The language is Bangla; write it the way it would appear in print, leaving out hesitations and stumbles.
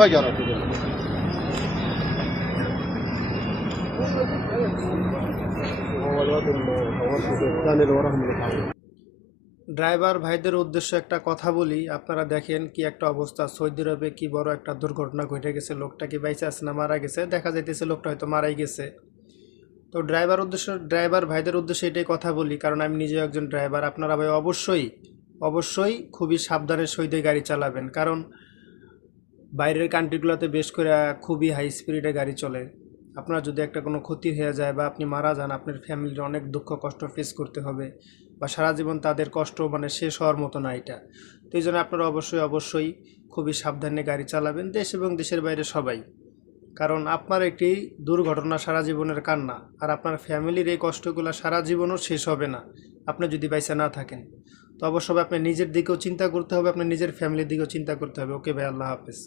فجرت هو الواد الثاني اللي وراهم اللي تعبان ড্রাইভার ভাইদের উদ্দেশ্যে একটা কথা বলি, আপনারা দেখেন কি একটা অবস্থা। সৌদি আরবে কি বড় একটা দুর্ঘটনা ঘটে গেছে। লোকটা কি বাইচে আছে না মারা গেছে, দেখা যাইতেছে লোকটা হয়তো মারাই গেছে। তো ড্রাইভার ভাইদের উদ্দেশ্যে এটাই কথা বলি, কারণ আমি নিজেও একজন ড্রাইভার। আপনারা ভাই অবশ্যই অবশ্যই খুবই সাবধানের সহিত গাড়ি চালাবেন, কারণ বাইরের কান্ট্রিগুলোতে বেশ করে খুবই হাই স্পিডে গাড়ি চলে। আপনার যদি একটা কোনো ক্ষতি হয়ে যায় বা আপনি মারা যান, আপনার ফ্যামিলির অনেক দুঃখ কষ্ট ফেস করতে হবে, বা সারা জীবন তাদের কষ্ট মানে শেষ হওয়ার মতো না এটা। তো এই জন্য আপনারা অবশ্যই অবশ্যই খুবই সাবধানে গাড়ি চালাবেন, দেশ এবং দেশের বাইরে সবাই। কারণ আপনার একটি দুর্ঘটনা সারা জীবনের কান্না, আর আপনার ফ্যামিলির এই কষ্টগুলো সারা জীবনও শেষ হবে না আপনি যদি বাইসা না থাকেন। তো অবশ্যই আপনার নিজের দিকেও চিন্তা করতে হবে, আপনার নিজের ফ্যামিলির দিকেও চিন্তা করতে হবে। ওকে ভাই, আল্লাহ হাফেজ।